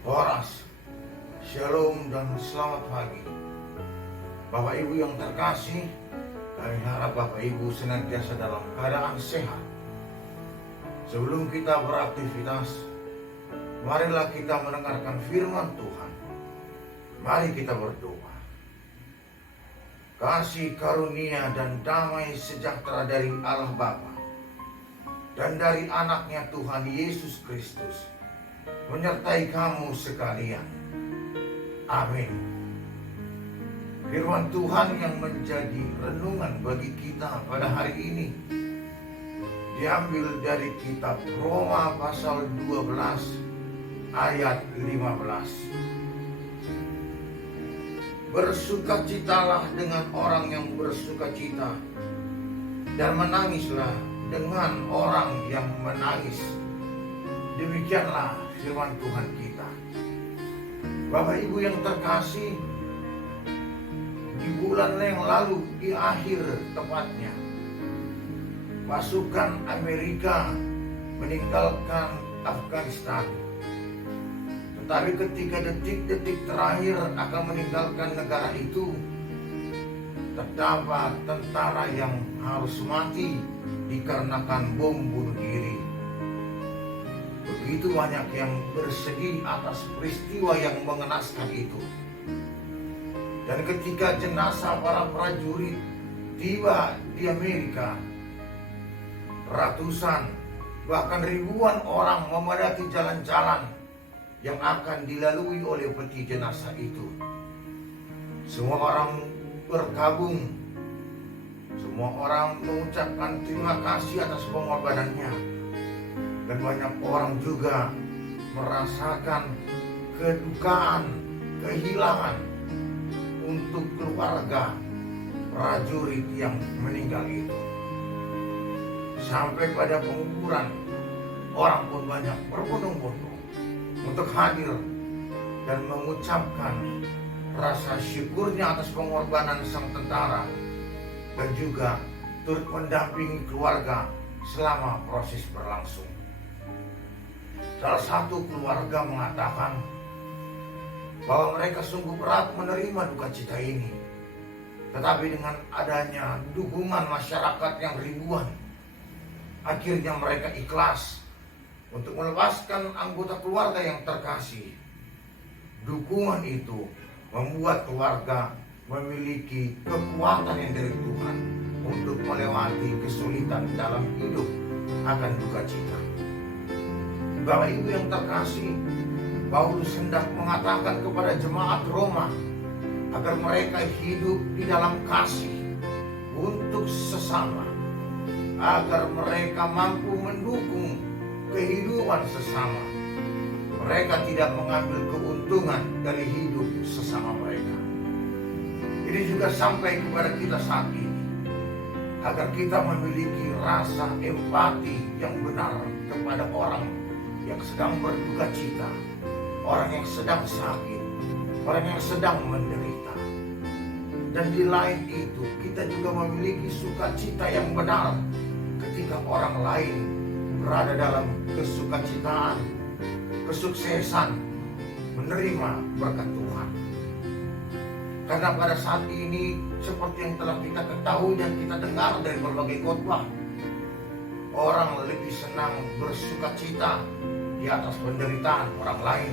Horas, Shalom dan selamat pagi. Bapak Ibu yang terkasih, kami harap Bapak Ibu senantiasa dalam keadaan sehat. Sebelum kita beraktivitas, marilah kita mendengarkan firman Tuhan. Mari kita berdoa. Kasih karunia dan damai sejahtera dari Allah Bapa dan dari anaknya Tuhan Yesus Kristus menyertai kamu sekalian. Amin. Firman Tuhan yang menjadi renungan bagi kita pada hari ini diambil dari kitab Roma pasal 12 ayat 15. Bersukacitalah dengan orang yang bersukacita, dan menangislah dengan orang yang menangis. Demikianlah firman Tuhan kita. Bapak Ibu yang terkasih, di bulan yang lalu, di akhir tepatnya, pasukan Amerika meninggalkan Afghanistan. Tetapi ketika detik-detik terakhir akan meninggalkan negara itu, terdapat tentara yang harus mati dikarenakan bom bunuh diri. Begitu banyak yang bersedih atas peristiwa yang mengenaskan itu. Dan ketika jenazah para prajurit tiba di Amerika, ratusan bahkan ribuan orang memadati jalan-jalan yang akan dilalui oleh peti jenazah itu. Semua orang berkabung, semua orang mengucapkan terima kasih atas pengorbanannya. Dan banyak orang juga merasakan kedukaan, kehilangan untuk keluarga prajurit yang meninggal itu. Sampai pada penguburan, orang pun banyak berbondong-bondong untuk hadir dan mengucapkan rasa syukurnya atas pengorbanan sang tentara, dan juga turut mendampingi keluarga selama proses berlangsung. Salah satu keluarga mengatakan bahwa mereka sungguh berat menerima duka cita ini. Tetapi dengan adanya dukungan masyarakat yang ribuan, akhirnya mereka ikhlas untuk melepaskan anggota keluarga yang terkasih. Dukungan itu membuat keluarga memiliki kekuatan yang dari Tuhan untuk melewati kesulitan dalam hidup akan duka cita. Bapak Ibu yang terkasih, Paulus hendak mengatakan kepada jemaat Roma agar mereka hidup di dalam kasih untuk sesama, agar mereka mampu mendukung kehidupan sesama. Mereka tidak mengambil keuntungan dari hidup sesama mereka. Ini juga sampai kepada kita saat ini, agar kita memiliki rasa empati yang benar kepada orang yang sedang berduka cita, orang yang sedang sakit, orang yang sedang menderita. Dan di lain itu, kita juga memiliki sukacita yang benar ketika orang lain berada dalam kesukacitaan, kesuksesan, menerima berkat Tuhan. Karena pada saat ini, seperti yang telah kita ketahui dan kita dengar dari berbagai khotbah, orang lebih senang bersukacita di atas penderitaan orang lain.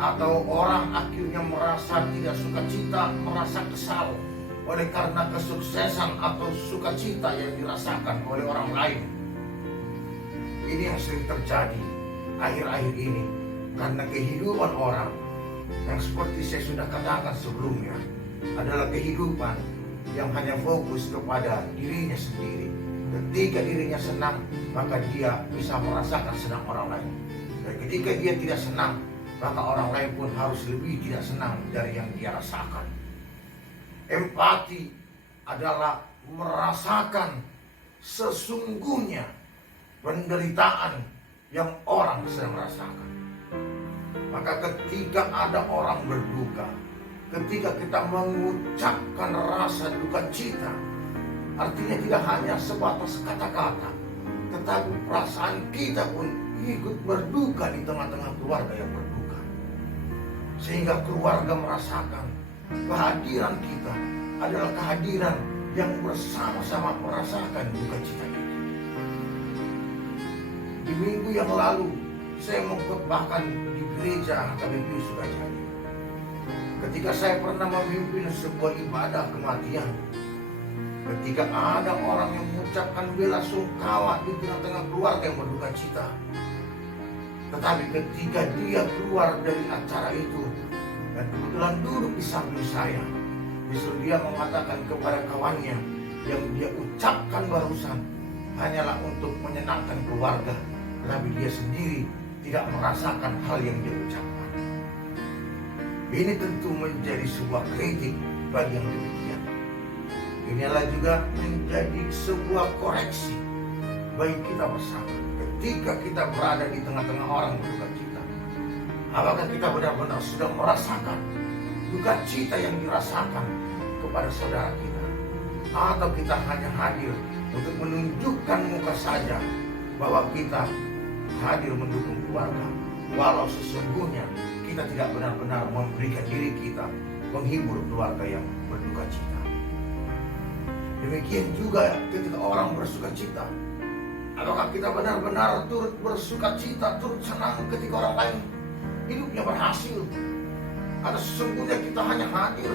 Atau orang akhirnya merasa tidak sukacita, merasa kesal oleh karena kesuksesan atau sukacita yang dirasakan oleh orang lain. Ini yang sering terjadi akhir-akhir ini, karena kehidupan orang yang seperti saya sudah katakan sebelumnya adalah kehidupan yang hanya fokus kepada dirinya sendiri. Ketika dirinya senang, maka dia bisa merasakan senang orang lain. Dan ketika dia tidak senang, maka orang lain pun harus lebih tidak senang dari yang dia rasakan. Empati adalah merasakan sesungguhnya penderitaan yang orang sedang rasakan. Maka ketika ada orang berduka, ketika kita mengucapkan rasa duka cita, artinya tidak hanya sebatas kata-kata, tetapi perasaan kita pun ikut berduka di tengah-tengah keluarga yang berduka. sehingga keluarga merasakan kehadiran kita adalah kehadiran yang bersama-sama merasakan duka cita itu. Di minggu yang lalu saya mengkhotbahkan di gereja HKBP Sukajadi. Ketika saya pernah memimpin sebuah ibadah kematian, ketika ada orang yang mengucapkan bela sungkawa di tengah-tengah keluarga yang berduka cita, tetapi ketika dia keluar dari acara itu dan kebetulan duduk di samping saya, justru dia mengatakan kepada kawannya yang dia ucapkan barusan hanyalah untuk menyenangkan keluarga, tetapi dia sendiri tidak merasakan hal yang dia ucapkan. Ini tentu menjadi sebuah kritik bagi yang demikian. Inilah juga menjadi sebuah koreksi bagi kita bersama. Ketika kita berada di tengah-tengah orang berduka cita, apakah kita benar-benar sudah merasakan duka cita yang dirasakan kepada saudara kita, atau kita hanya hadir untuk menunjukkan muka saja bahwa kita hadir mendukung keluarga, walau sesungguhnya kita tidak benar-benar memberikan diri kita menghibur keluarga yang berduka cita. Demikian juga ketika orang bersuka cita, apakah kita benar-benar turut bersuka cita, turut senang ketika orang lain hidupnya berhasil, atau sesungguhnya kita hanya hadir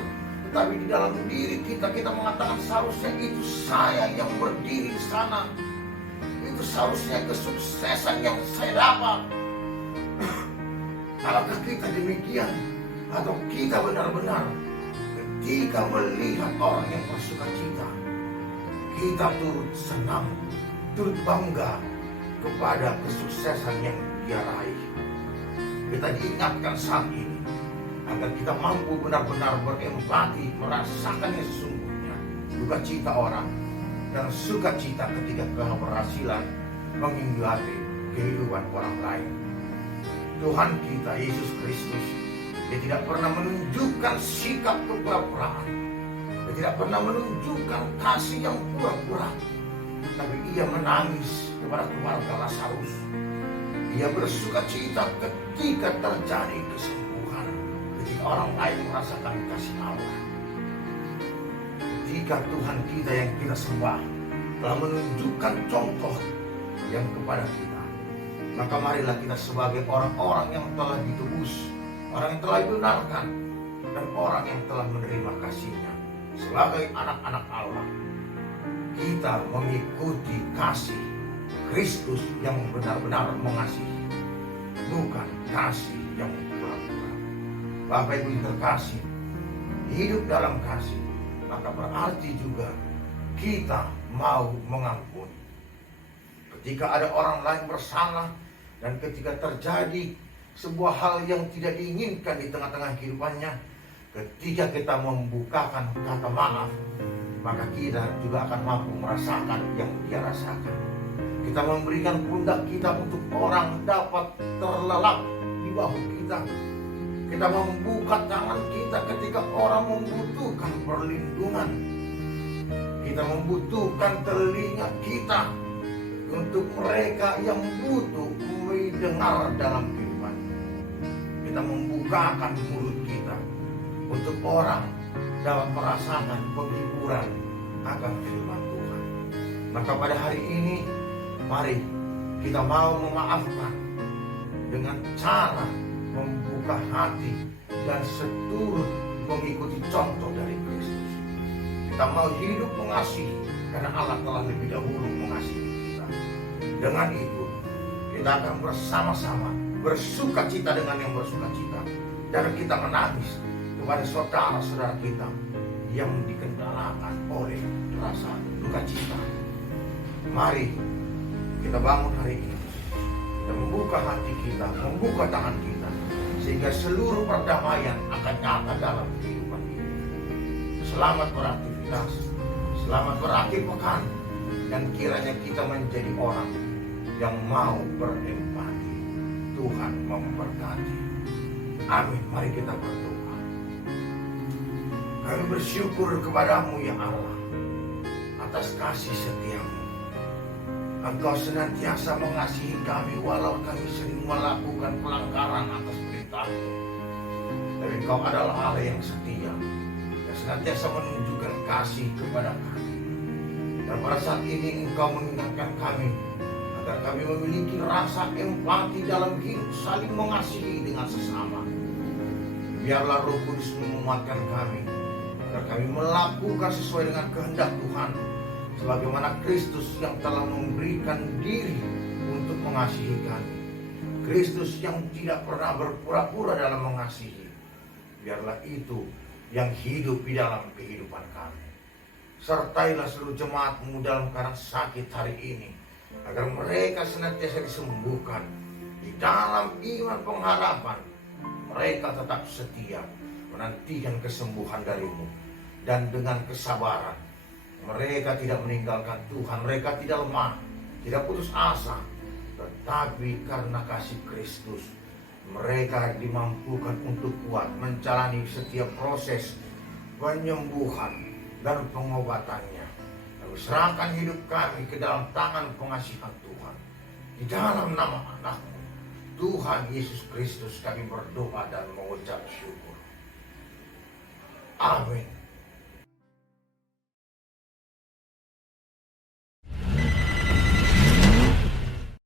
tetapi di dalam diri kita mengatakan seharusnya itu saya yang berdiri di sana, itu seharusnya kesuksesan yang saya dapat. Apakah kita demikian, atau kita benar-benar ketika melihat orang yang bersuka cita, kita turut senang, turut bangga kepada kesuksesan yang dia raih. Kita diingatkan saat ini agar kita mampu benar-benar berempati, merasakan yang sesungguhnya duka cita orang dan sukacita ketika keberhasilan menghinggapi kehidupan orang lain. Tuhan kita Yesus Kristus, Dia tidak pernah menunjukkan sikap kepura-puraan, Dia tidak pernah menunjukkan kasih yang pura-pura, tapi Ia menangis kepada keluarga Lazarus. Ia bersuka cita ketika terjadi kesembuhan, ketika orang lain merasakan kasih Allah. Ketika Tuhan kita yang kita sembah telah menunjukkan contoh yang kepada kita, maka marilah kita sebagai orang-orang yang telah ditebus, orang yang telah dibenarkan, dan orang yang telah menerima kasih-Nya sebagai anak-anak Allah, kita mengikuti kasih Kristus yang benar-benar mengasihi, bukan kasih yang pura-pura. Bapak Ibu yang terkasih, hidup dalam kasih, maka berarti juga kita mau mengampuni. Ketika ada orang lain bersalah, dan ketika terjadi sebuah hal yang tidak diinginkan di tengah-tengah kehidupannya, ketika kita membukakan kata maaf, maka kita juga akan mampu merasakan yang dia rasakan. Kita memberikan pundak kita untuk orang dapat terlelap di bahu kita. Kita membuka tangan kita ketika orang membutuhkan perlindungan. Kita membutuhkan telinga kita untuk mereka yang butuh mendengar dalam kehidupan. Kita membukakan mulut kita untuk orang dapat merasakan penghiburan akan firman Tuhan. Maka pada hari ini, mari kita mau memaafkan dengan cara membuka hati dan seturut mengikuti contoh dari Kristus. Kita mau hidup mengasihi karena Allah telah lebih dahulu mengasihi kita. Dengan itu kita akan bersama-sama bersuka cita dengan yang bersuka cita, dan kita menangis kepada saudara-saudara kita yang dikendalakan oleh rasa duka cita. Mari kita bangun hari ini, kita membuka hati kita, membuka tangan kita, sehingga seluruh perdamaian akan nyata dalam kehidupan ini. Selamat beraktivitas, selamat berakhir pekan, dan kiranya kita menjadi orang yang mau berempati. Tuhan memberkati. Amin. Mari kita berdoa. Kami bersyukur kepadamu ya Allah atas kasih setiamu. Engkau senantiasa mengasihi kami walau kami sering melakukan pelanggaran atas perintahmu. Tapi Engkau adalah Allah yang setia, yang senantiasa menunjukkan kasih kepada kami. Dan pada saat ini Engkau mengingatkan kami agar kami memiliki rasa empati dalam hidup, saling mengasihi dengan sesama. Biarlah Roh Kudus menguatkan kami agar kami melakukan sesuai dengan kehendak Tuhan, sebagaimana Kristus yang telah memberikan diri untuk mengasihi kami. Kristus yang tidak pernah berpura-pura dalam mengasihi. Biarlah itu yang hidup di dalam kehidupan kami. Sertailah seluruh jemaat-Mu dalam keadaan sakit hari ini, agar mereka senantiasa disembuhkan. Di dalam iman pengharapan, mereka tetap setia menantikan kesembuhan dari-Mu. Dan dengan kesabaran, mereka tidak meninggalkan Tuhan. Mereka tidak lemah, tidak putus asa. Tetapi karena kasih Kristus, mereka dimampukan untuk kuat menjalani setiap proses penyembuhan dan pengobatannya. Lalu serahkan hidup kami ke dalam tangan pengasihan Tuhan. Di dalam nama anak-Mu, Tuhan Yesus Kristus, kami berdoa dan mengucap syukur. Amin.